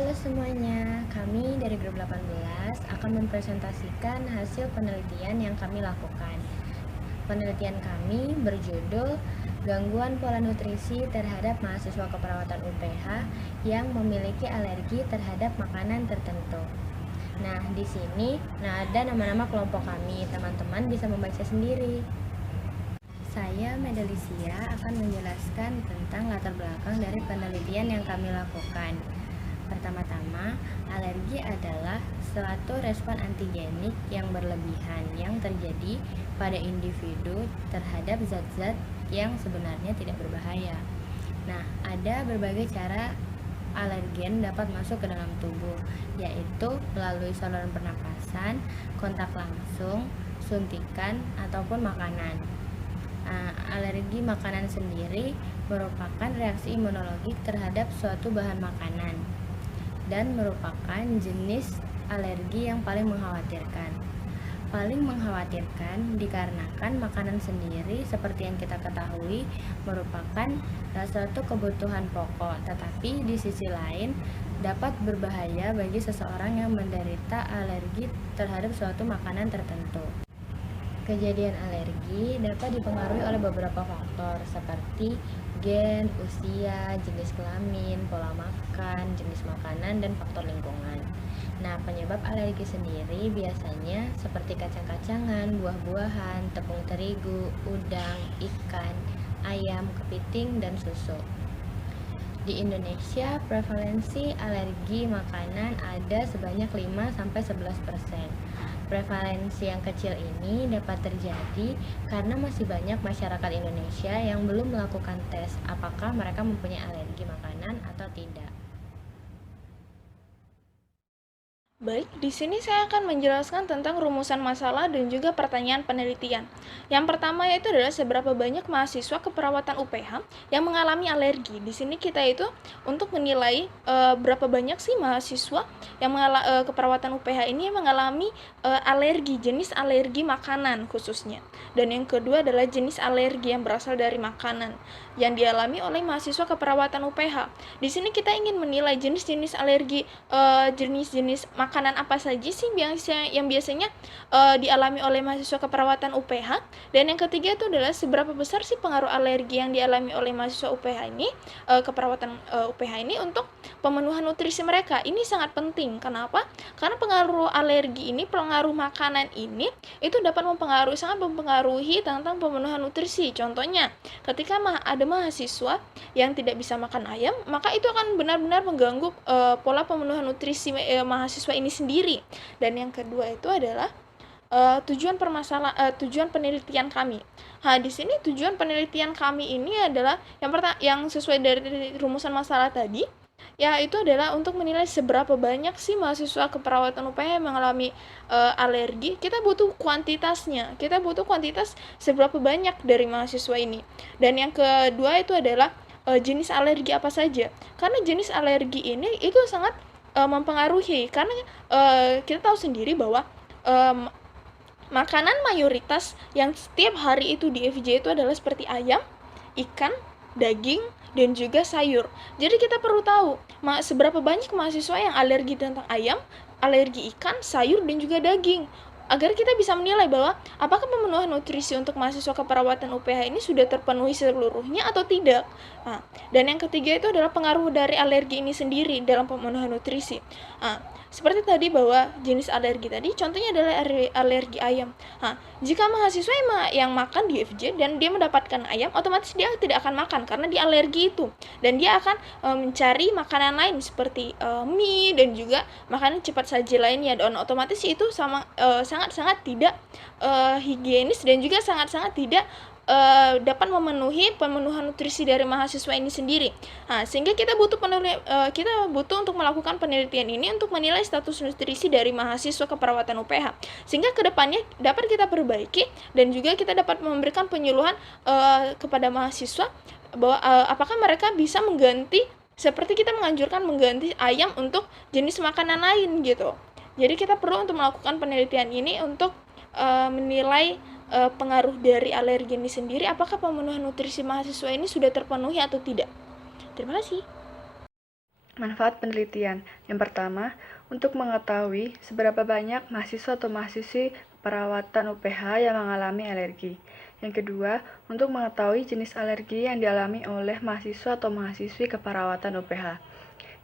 Halo semuanya, kami dari grup 18 akan mempresentasikan hasil penelitian yang kami lakukan. Penelitian kami berjudul Gangguan Pola Nutrisi terhadap Mahasiswa Keperawatan UPH yang memiliki alergi terhadap makanan tertentu. Nah, di sini ada nama-nama kelompok kami, teman-teman bisa membaca sendiri. Saya, Medelisia, akan menjelaskan tentang latar belakang dari penelitian yang kami lakukan. Pertama-tama, alergi adalah suatu respon antigenik yang berlebihan yang terjadi pada individu terhadap zat-zat yang sebenarnya tidak berbahaya. Nah, ada berbagai cara alergen dapat masuk ke dalam tubuh, yaitu melalui saluran pernapasan, kontak langsung, suntikan, ataupun makanan. Alergi makanan sendiri merupakan reaksi imunologi terhadap suatu bahan makanan dan merupakan jenis alergi yang paling mengkhawatirkan. Paling mengkhawatirkan dikarenakan makanan sendiri seperti yang kita ketahui merupakan suatu kebutuhan pokok, tetapi di sisi lain dapat berbahaya bagi seseorang yang menderita alergi terhadap suatu makanan tertentu. Kejadian alergi dapat dipengaruhi oleh beberapa faktor seperti gen, usia, jenis kelamin, pola makan, jenis makanan, dan faktor lingkungan. Nah, penyebab alergi sendiri biasanya seperti kacang-kacangan, buah-buahan, tepung terigu, udang, ikan, ayam, kepiting, dan susu. Di Indonesia, prevalensi alergi makanan ada sebanyak 5-11%. Prevalensi yang kecil ini dapat terjadi karena masih banyak masyarakat Indonesia yang belum melakukan tes apakah mereka mempunyai alergi makanan atau tidak. Baik, di sini saya akan menjelaskan tentang rumusan masalah dan juga pertanyaan penelitian. Yang pertama yaitu adalah seberapa banyak mahasiswa keperawatan UPH yang mengalami alergi. Di sini kita itu untuk menilai berapa banyak sih mahasiswa yang keperawatan UPH ini yang mengalami alergi, jenis alergi makanan khususnya. Dan yang kedua adalah jenis alergi yang berasal dari makanan yang dialami oleh mahasiswa keperawatan UPH. Di sini kita ingin menilai jenis-jenis alergi, jenis-jenis makanan apa saja sih yang biasanya dialami oleh mahasiswa keperawatan UPH. Dan yang ketiga itu adalah seberapa besar sih pengaruh alergi yang dialami oleh mahasiswa UPH ini, keperawatan UPH ini untuk pemenuhan nutrisi mereka. Ini sangat penting. Kenapa? Karena pengaruh alergi ini, pengaruh makanan ini itu dapat sangat mempengaruhi tentang pemenuhan nutrisi. Contohnya, ketika ada mahasiswa yang tidak bisa makan ayam, maka itu akan benar-benar mengganggu pola pemenuhan nutrisi mahasiswa ini sendiri. Dan yang kedua itu adalah tujuan penelitian kami. Nah, di sini tujuan penelitian kami ini adalah yang sesuai dari rumusan masalah tadi, yaitu adalah untuk menilai seberapa banyak sih mahasiswa keperawatan UPH yang mengalami alergi. Kita butuh kuantitasnya. Kita butuh kuantitas seberapa banyak dari mahasiswa ini. Dan yang kedua itu adalah jenis alergi apa saja. Karena jenis alergi ini itu sangat mempengaruhi, karena kita tahu sendiri bahwa makanan mayoritas yang setiap hari itu di FJ itu adalah seperti ayam, ikan, daging, dan juga sayur. Jadi kita perlu tahu seberapa banyak mahasiswa yang alergi tentang ayam, alergi ikan, sayur, dan juga daging, agar kita bisa menilai bahwa apakah pemenuhan nutrisi untuk mahasiswa keperawatan UPH ini sudah terpenuhi seluruhnya atau tidak. Nah, dan yang ketiga itu adalah pengaruh dari alergi ini sendiri dalam pemenuhan nutrisi. Nah, seperti tadi bahwa jenis alergi tadi contohnya adalah alergi ayam. Nah, jika mahasiswa yang makan di FJ dan dia mendapatkan ayam, otomatis dia tidak akan makan karena dia alergi itu, dan dia akan mencari makanan lain seperti mie dan juga makanan cepat saji lainnya, dan otomatis itu sangat-sangat tidak higienis dan juga sangat-sangat tidak dapat memenuhi pemenuhan nutrisi dari mahasiswa ini sendiri. Nah, sehingga kita butuh untuk melakukan penelitian ini untuk menilai status nutrisi dari mahasiswa keperawatan UPH, sehingga kedepannya dapat kita perbaiki dan juga kita dapat memberikan penyuluhan kepada mahasiswa bahwa apakah mereka bisa mengganti, seperti kita menganjurkan mengganti ayam untuk jenis makanan lain gitu. Jadi kita perlu untuk melakukan penelitian ini untuk menilai pengaruh dari alergi ini sendiri, apakah pemenuhan nutrisi mahasiswa ini sudah terpenuhi atau tidak. Terima kasih. Manfaat penelitian. Yang pertama, untuk mengetahui seberapa banyak mahasiswa atau mahasiswi perawatan UPH yang mengalami alergi. Yang kedua, untuk mengetahui jenis alergi yang dialami oleh mahasiswa atau mahasiswi keperawatan UPH.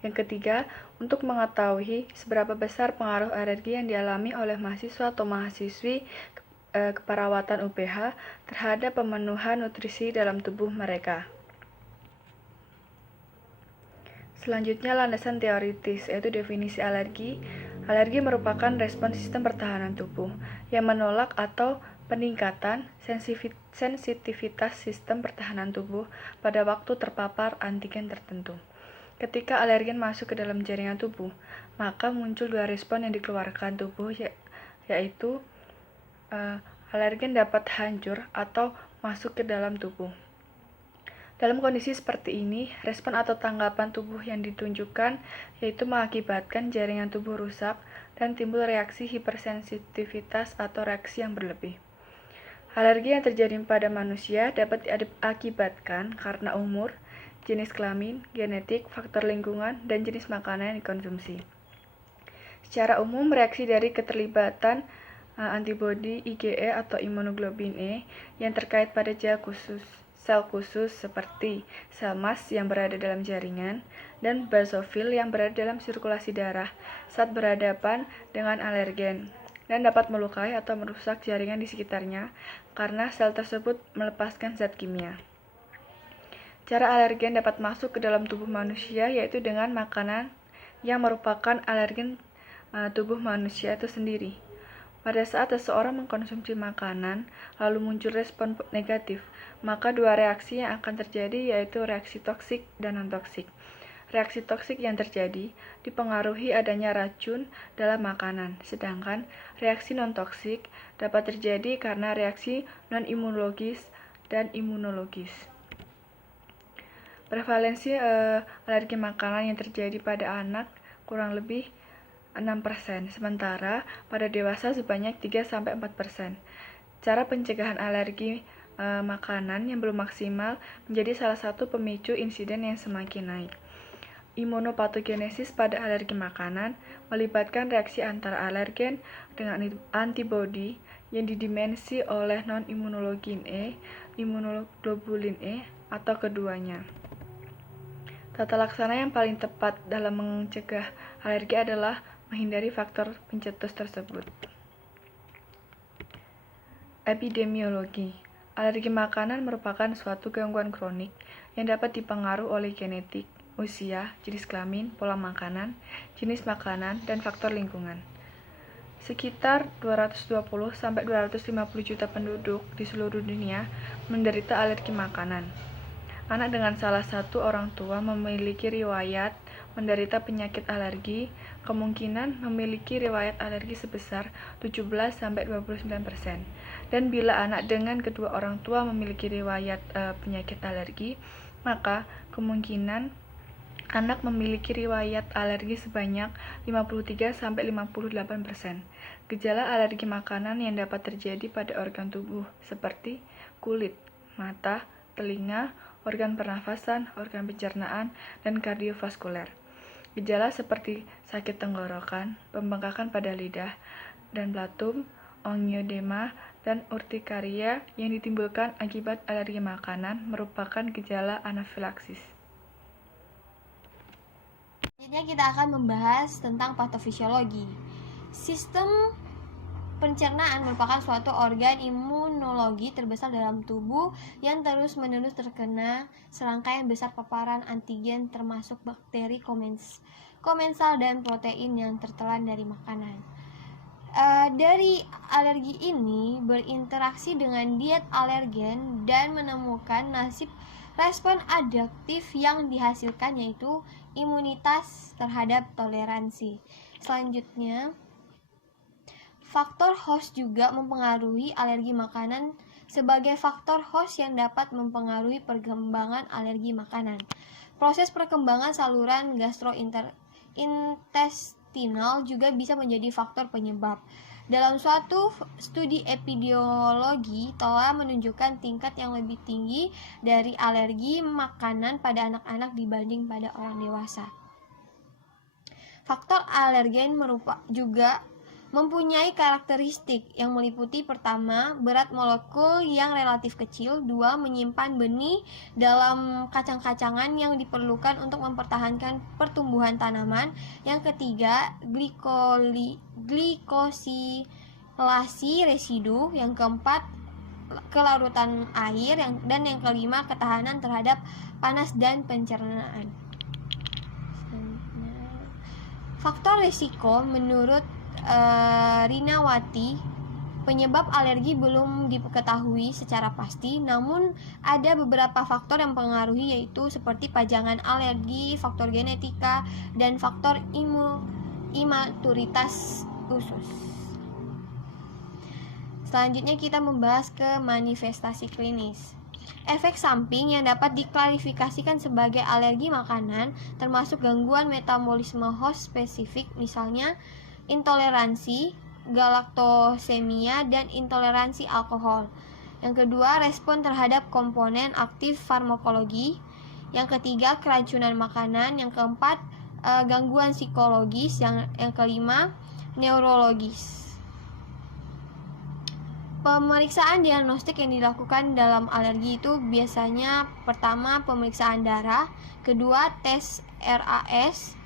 Yang ketiga, untuk mengetahui seberapa besar pengaruh alergi yang dialami oleh mahasiswa atau mahasiswi keperawatan UPH terhadap pemenuhan nutrisi dalam tubuh mereka. Selanjutnya, landasan teoritis, yaitu definisi alergi. Alergi merupakan respon sistem pertahanan tubuh yang menolak atau peningkatan sensitivitas sistem pertahanan tubuh pada waktu terpapar antigen tertentu. Ketika alergen masuk ke dalam jaringan tubuh, maka muncul dua respon yang dikeluarkan tubuh, yaitu alergen dapat hancur atau masuk ke dalam tubuh. Dalam kondisi seperti ini, respon atau tanggapan tubuh yang ditunjukkan yaitu mengakibatkan jaringan tubuh rusak dan timbul reaksi hipersensitivitas atau reaksi yang berlebih. Alergi yang terjadi pada manusia dapat diakibatkan karena umur, jenis kelamin, genetik, faktor lingkungan, dan jenis makanan yang dikonsumsi. Secara umum, reaksi dari keterlibatan antibodi IgE atau imunoglobulin E yang terkait pada sel khusus seperti sel mast yang berada dalam jaringan dan basofil yang berada dalam sirkulasi darah saat berhadapan dengan alergen dan dapat melukai atau merusak jaringan di sekitarnya karena sel tersebut melepaskan zat kimia. Cara alergen dapat masuk ke dalam tubuh manusia yaitu dengan makanan yang merupakan alergen tubuh manusia itu sendiri. Pada saat seseorang mengkonsumsi makanan, lalu muncul respon negatif, maka dua reaksi yang akan terjadi yaitu reaksi toksik dan non-toksik. Reaksi toksik yang terjadi dipengaruhi adanya racun dalam makanan, sedangkan reaksi non-toksik dapat terjadi karena reaksi non-imunologis dan imunologis. Prevalensi alergi makanan yang terjadi pada anak kurang lebih 6%, sementara pada dewasa sebanyak 3-4%. Cara pencegahan alergi makanan yang belum maksimal menjadi salah satu pemicu insiden yang semakin naik. Imunopatogenesis pada alergi makanan melibatkan reaksi antara alergen dengan antibodi yang didimensi oleh non-imunoglobulin E, atau keduanya. Tata laksana yang paling tepat dalam mencegah alergi adalah menghindari faktor pencetus tersebut. Epidemiologi. Alergi makanan merupakan suatu gangguan kronik yang dapat dipengaruhi oleh genetik, usia, jenis kelamin, pola makanan, jenis makanan, dan faktor lingkungan. Sekitar 220-250 juta penduduk di seluruh dunia menderita alergi makanan. Anak dengan salah satu orang tua memiliki riwayat menderita penyakit alergi, kemungkinan memiliki riwayat alergi sebesar 17-29%. Dan bila anak dengan kedua orang tua memiliki riwayat penyakit alergi, maka kemungkinan anak memiliki riwayat alergi sebanyak 53-58%. Gejala alergi makanan yang dapat terjadi pada organ tubuh seperti kulit, mata, telinga, organ pernafasan, organ pencernaan, dan kardiovaskuler. Gejala seperti sakit tenggorokan, pembengkakan pada lidah dan belatung, angioedema, dan urtikaria yang ditimbulkan akibat alergi makanan merupakan gejala anafilaksis. Selanjutnya kita akan membahas tentang patofisiologi. Sistem pencernaan merupakan suatu organ imunologi terbesar dalam tubuh yang terus-menerus terkena serangkaian besar paparan antigen termasuk bakteri komensal dan protein yang tertelan dari makanan. Dari alergi ini berinteraksi dengan diet alergen dan menemukan nasib respon adaptif yang dihasilkan yaitu imunitas terhadap toleransi. Selanjutnya, faktor host juga mempengaruhi alergi makanan sebagai faktor host yang dapat mempengaruhi perkembangan alergi makanan. Proses perkembangan saluran gastrointestinal juga bisa menjadi faktor penyebab. Dalam suatu studi epidemiologi telah menunjukkan tingkat yang lebih tinggi dari alergi makanan pada anak-anak dibanding pada orang dewasa. Faktor alergen juga mempunyai karakteristik yang meliputi pertama, berat molekul yang relatif kecil, dua, menyimpan benih dalam kacang-kacangan yang diperlukan untuk mempertahankan pertumbuhan tanaman, yang ketiga, glikosilasi residu, yang keempat, kelarutan air, dan yang kelima, ketahanan terhadap panas dan pencernaan. Faktor risiko menurut Rinawati, penyebab alergi belum diketahui secara pasti, namun ada beberapa faktor yang mempengaruhi, yaitu seperti pajangan alergi, faktor genetika, dan faktor imaturitas usus. Selanjutnya kita membahas ke manifestasi klinis. Efek samping yang dapat diklasifikasikan sebagai alergi makanan termasuk gangguan metabolisme host spesifik, misalnya intoleransi, galaktosemia, dan intoleransi alkohol. Yang kedua, respon terhadap komponen aktif farmakologi. Yang ketiga, keracunan makanan. Yang keempat, gangguan psikologis. Yang kelima, neurologis. Pemeriksaan diagnostik yang dilakukan dalam alergi itu biasanya pertama pemeriksaan darah, kedua tes RAS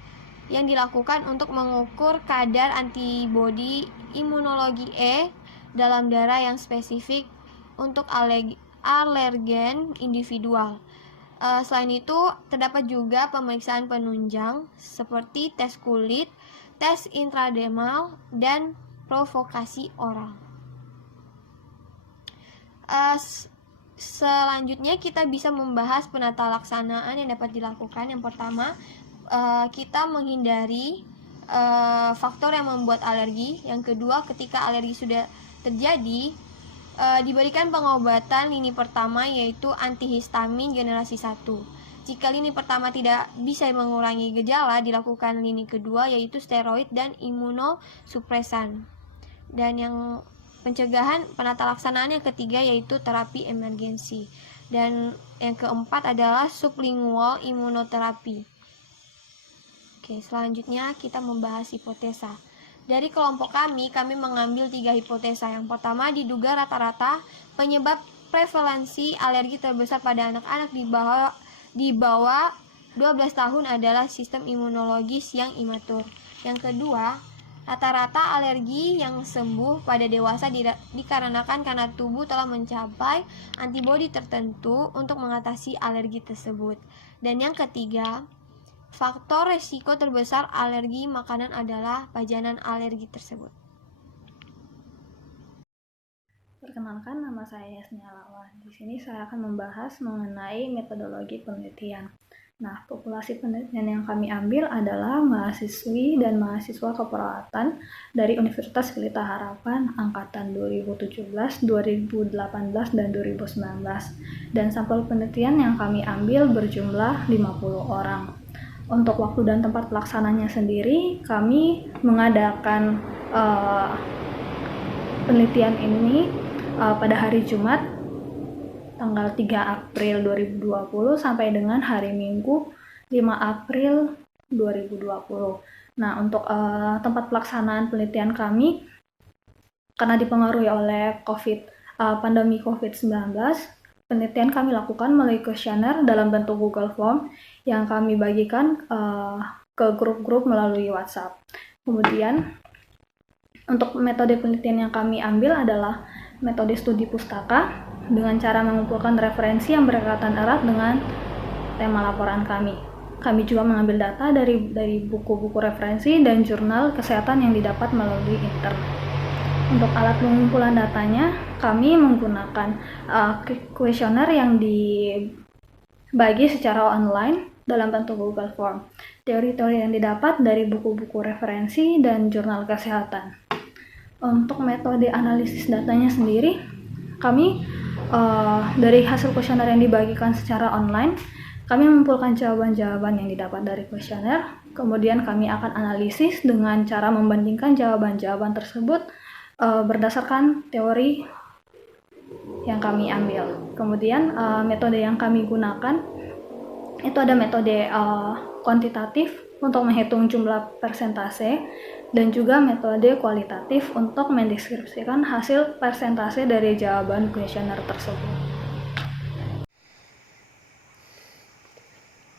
yang dilakukan untuk mengukur kadar antibodi imunologi E dalam darah yang spesifik untuk alergen individual. Selain itu, terdapat juga pemeriksaan penunjang seperti tes kulit, tes intradermal, dan provokasi oral. Selanjutnya kita bisa membahas penata laksanaan yang dapat dilakukan. Yang pertama, kita menghindari faktor yang membuat alergi. Yang kedua, ketika alergi sudah terjadi, diberikan pengobatan lini pertama yaitu antihistamin generasi 1. Jika lini pertama tidak bisa mengurangi gejala, dilakukan lini kedua yaitu steroid dan imunosupresan. Dan yang pencegahan penata laksanaan yang ketiga yaitu terapi emergensi. Dan yang keempat adalah sublingual imunoterapi. Oke, selanjutnya kita membahas hipotesa. Dari kelompok kami mengambil 3 hipotesa. Yang pertama, diduga rata-rata penyebab prevalensi alergi terbesar pada anak-anak di bawah 12 tahun adalah sistem imunologis yang imatur. Yang kedua, rata-rata alergi yang sembuh pada dewasa dikarenakan karena tubuh telah mencapai antibodi tertentu untuk mengatasi alergi tersebut. Dan yang ketiga, faktor resiko terbesar alergi makanan adalah pajanan alergi tersebut. Perkenalkan, nama saya Yasnia Lawan. Di sini saya akan membahas mengenai metodologi penelitian. Nah, populasi penelitian yang kami ambil adalah mahasiswi dan mahasiswa keperawatan dari Universitas Pelita Harapan angkatan 2017, 2018, dan 2019. Dan sampel penelitian yang kami ambil berjumlah 50 orang. Untuk waktu dan tempat pelaksananya sendiri, kami mengadakan penelitian ini pada hari Jumat tanggal 3 April 2020 sampai dengan hari Minggu 5 April 2020. Nah, untuk tempat pelaksanaan penelitian kami, karena dipengaruhi oleh pandemi COVID-19, penelitian kami lakukan melalui kuesioner dalam bentuk Google Form yang kami bagikan ke grup-grup melalui WhatsApp. Kemudian, untuk metode penelitian yang kami ambil adalah metode studi pustaka dengan cara mengumpulkan referensi yang berkaitan erat dengan tema laporan kami. Kami juga mengambil data dari buku-buku referensi dan jurnal kesehatan yang didapat melalui internet. Untuk alat pengumpulan datanya, kami menggunakan kuesioner yang dibagi secara online dalam bentuk Google Form. Teori-teori yang didapat dari buku-buku referensi dan jurnal kesehatan. Untuk metode analisis datanya sendiri, kami dari hasil kuesioner yang dibagikan secara online, kami mengumpulkan jawaban-jawaban yang didapat dari kuesioner. Kemudian kami akan analisis dengan cara membandingkan jawaban-jawaban tersebut berdasarkan teori yang kami ambil. Kemudian metode yang kami gunakan itu ada metode kuantitatif untuk menghitung jumlah persentase, dan juga metode kualitatif untuk mendeskripsikan hasil persentase dari jawaban kuesioner tersebut.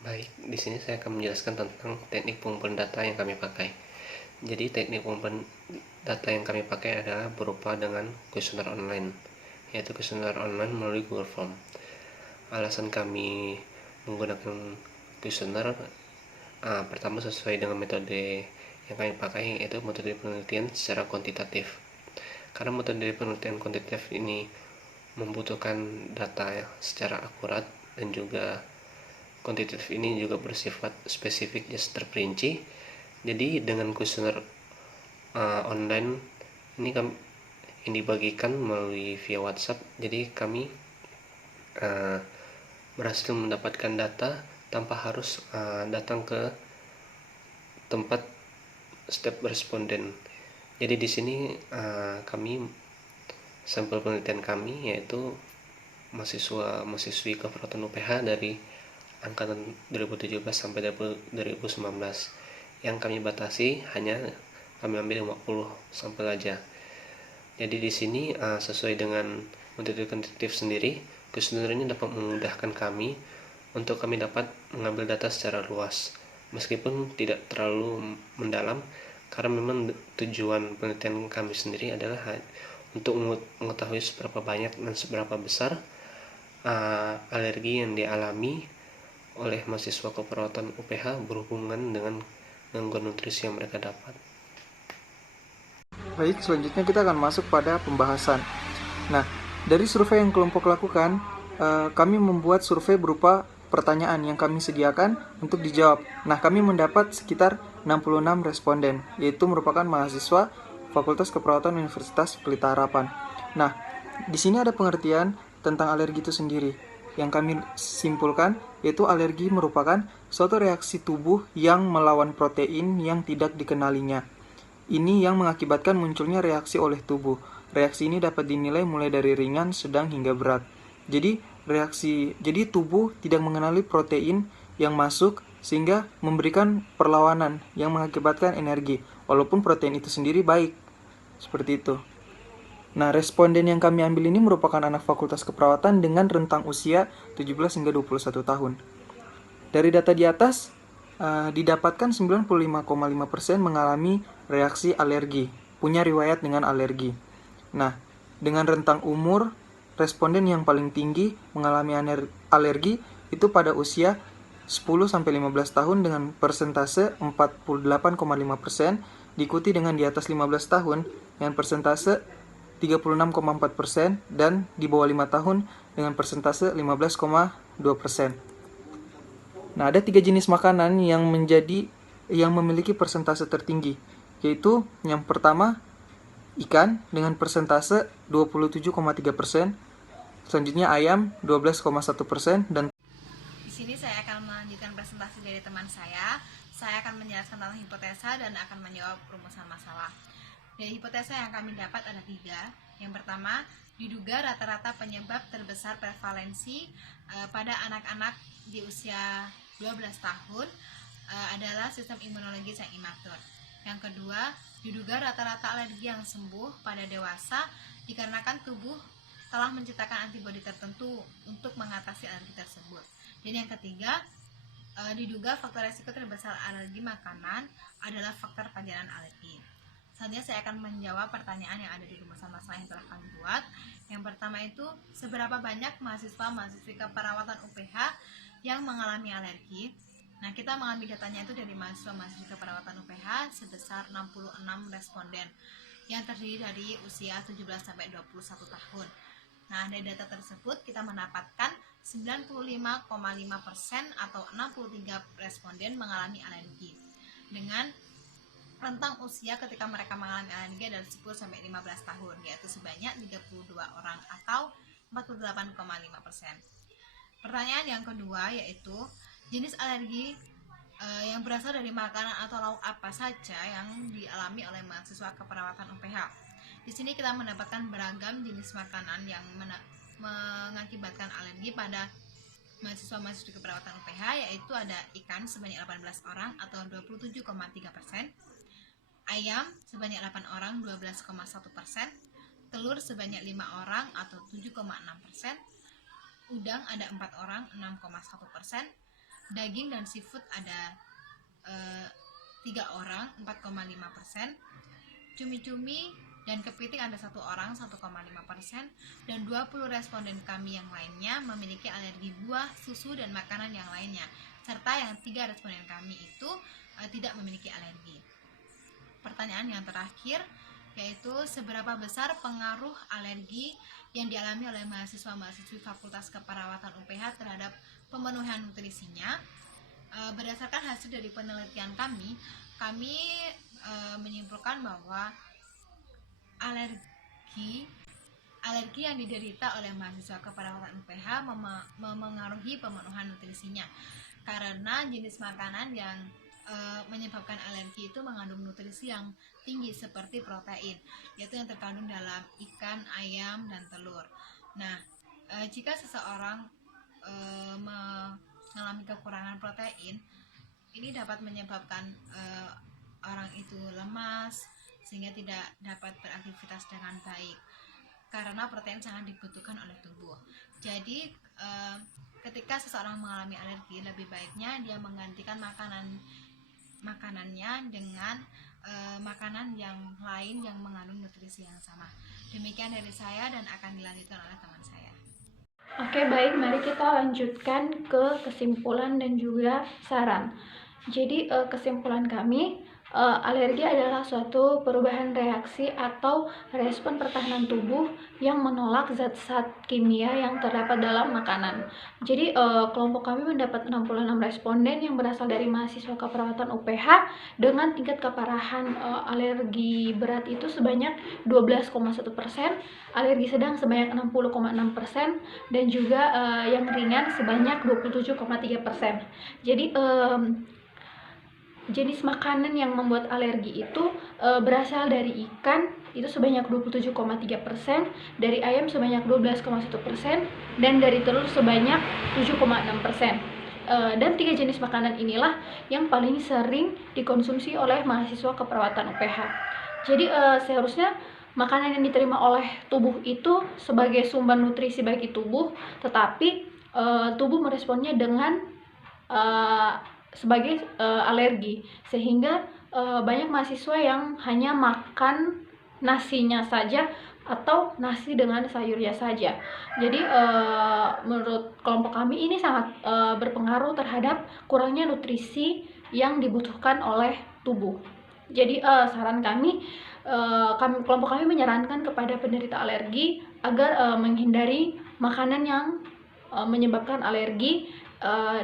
Baik, di sini saya akan menjelaskan tentang teknik pengumpulan data yang kami pakai. Jadi teknik pengumpulan data yang kami pakai adalah berupa dengan kuesioner online, yaitu kuesioner online melalui Google Form. Alasan kami menggunakan kuesioner pertama sesuai dengan metode yang kami pakai, yaitu metode penelitian secara kuantitatif. Karena metode penelitian kuantitatif ini membutuhkan data secara akurat, dan juga kuantitatif ini juga bersifat spesifik dan terperinci. Jadi dengan kuesioner online ini yang dibagikan melalui via WhatsApp, jadi kami berhasil mendapatkan data tanpa harus datang ke tempat setiap responden. Jadi di sini kami sampel penelitian kami yaitu mahasiswi keperawatan UPH dari angkatan 2017 sampai 2019, yang kami batasi hanya kami ambil 50 sampel aja. Jadi di sini sesuai dengan metode kuantitatif sendiri, kuesioner ini dapat memudahkan kami untuk kami dapat mengambil data secara luas, meskipun tidak terlalu mendalam, karena memang tujuan penelitian kami sendiri adalah untuk mengetahui seberapa banyak dan seberapa besar alergi yang dialami oleh mahasiswa keperawatan UPH berhubungan dengan gangguan nutrisi yang mereka dapat. Baik, selanjutnya kita akan masuk pada pembahasan. Nah, dari survei yang kelompok lakukan, kami membuat survei berupa pertanyaan yang kami sediakan untuk dijawab. Nah, kami mendapat sekitar 66 responden, yaitu merupakan mahasiswa Fakultas Keperawatan Universitas Pelita Harapan. Nah, di sini ada pengertian tentang alergi itu sendiri. Yang kami simpulkan, yaitu alergi merupakan suatu reaksi tubuh yang melawan protein yang tidak dikenalinya. Ini yang mengakibatkan munculnya reaksi oleh tubuh. Reaksi ini dapat dinilai mulai dari ringan, sedang, hingga berat. Jadi tubuh tidak mengenali protein yang masuk sehingga memberikan perlawanan yang mengakibatkan energi, walaupun protein itu sendiri baik. Seperti itu. Nah, responden yang kami ambil ini merupakan anak fakultas keperawatan dengan rentang usia 17 hingga 21 tahun. Dari data di atas, didapatkan 95,5% mengalami reaksi alergi, punya riwayat dengan alergi. Nah, dengan rentang umur, responden yang paling tinggi mengalami alergi itu pada usia 10-15 tahun dengan persentase 48,5%, diikuti dengan di atas 15 tahun dengan persentase 36,4%, dan di bawah 5 tahun dengan persentase 15,2%. Nah, ada 3 jenis makanan yang memiliki persentase tertinggi, yaitu yang pertama ikan dengan persentase 27,3%, selanjutnya ayam 12,1%, dan Di sini saya akan melanjutkan presentasi dari teman saya. Saya akan menjelaskan tentang hipotesa dan akan menjawab rumusan masalah. Dari hipotesa yang kami dapat ada 3. Yang pertama, diduga rata-rata penyebab terbesar prevalensi pada anak-anak di usia 12 tahun adalah sistem imunologis yang imatur. Yang kedua, diduga rata-rata alergi yang sembuh pada dewasa dikarenakan tubuh telah menciptakan antibodi tertentu untuk mengatasi alergi tersebut. Dan yang ketiga, diduga faktor resiko terbesar alergi makanan adalah faktor pajanan alergi. Selanjutnya saya akan menjawab pertanyaan yang ada di rumusan masalah yang telah kami buat. Yang pertama itu, seberapa banyak mahasiswa-mahasiswi keperawatan UPH yang mengalami alergi? Nah, kita mengambil datanya itu dari mahasiswa-mahasiswi keperawatan UPH sebesar 66 responden yang terdiri dari usia 17-21 tahun. Nah, dari data tersebut kita mendapatkan 95,5% atau 63 responden mengalami alergi. Dengan rentang usia ketika mereka mengalami alergi adalah 10-15 tahun, yaitu sebanyak 32 orang atau 48,5%. Pertanyaan yang kedua yaitu jenis alergi yang berasal dari makanan atau lauk apa saja yang dialami oleh mahasiswa keperawatan UPH. Di sini kita mendapatkan beragam jenis makanan yang mengakibatkan alergi pada mahasiswa-mahasiswi keperawatan UPH, yaitu ada ikan sebanyak 18 orang atau 27,3%, ayam sebanyak 8 orang 12,1%, telur sebanyak 5 orang atau 7,6%, udang ada 4 orang 6,1%, daging dan seafood ada 3 orang 4,5%, cumi-cumi dan kepiting ada 1 orang 1,5%, dan 20 responden kami yang lainnya memiliki alergi buah, susu, dan makanan yang lainnya, serta yang 3 responden kami itu tidak memiliki alergi. Pertanyaan yang terakhir yaitu seberapa besar pengaruh alergi yang dialami oleh mahasiswa-mahasiswi Fakultas Keperawatan UPH terhadap pemenuhan nutrisinya. Berdasarkan hasil dari penelitian kami menyimpulkan bahwa alergi yang diderita oleh mahasiswa keperawatan UPH memengaruhi pemenuhan nutrisinya, karena jenis makanan yang menyebabkan alergi itu mengandung nutrisi yang tinggi seperti protein, yaitu yang terkandung dalam ikan, ayam, dan telur. Nah, jika seseorang mengalami kekurangan protein, ini dapat menyebabkan orang itu lemas sehingga tidak dapat beraktivitas dengan baik, karena protein sangat dibutuhkan oleh tubuh. Jadi ketika seseorang mengalami alergi, lebih baiknya dia menggantikan makanannya dengan makanan yang lain yang mengandung nutrisi yang sama. Demikian dari saya dan akan dilanjutkan oleh teman saya. Oke, baik, mari kita lanjutkan ke kesimpulan dan juga saran. Jadi kesimpulan kami, alergi adalah suatu perubahan reaksi atau respon pertahanan tubuh yang menolak zat-zat kimia yang terdapat dalam makanan. Jadi kelompok kami mendapat 66 responden yang berasal dari mahasiswa keperawatan UPH dengan tingkat keparahan alergi berat itu sebanyak 12,1%, alergi sedang sebanyak 60,6%, dan juga yang ringan sebanyak 27,3%. Jadi jenis makanan yang membuat alergi itu berasal dari ikan itu sebanyak 27,3%, dari ayam sebanyak 12,1%, dan dari telur sebanyak 7,6%. Dan 3 jenis makanan inilah yang paling sering dikonsumsi oleh mahasiswa keperawatan UPH. Jadi seharusnya makanan yang diterima oleh tubuh itu sebagai sumber nutrisi bagi tubuh, tetapi tubuh meresponnya dengan sebagai alergi, sehingga banyak mahasiswa yang hanya makan nasinya saja atau nasi dengan sayurnya saja. Jadi menurut kelompok kami ini sangat berpengaruh terhadap kurangnya nutrisi yang dibutuhkan oleh tubuh. Jadi saran kami, kelompok kami menyarankan kepada penderita alergi agar menghindari makanan yang menyebabkan alergi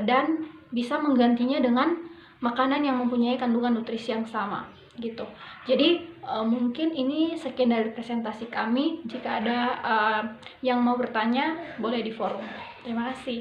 dan bisa menggantinya dengan makanan yang mempunyai kandungan nutrisi yang sama gitu. Jadi mungkin ini sekian dari presentasi kami. Jika ada yang mau bertanya boleh di forum. Terima kasih.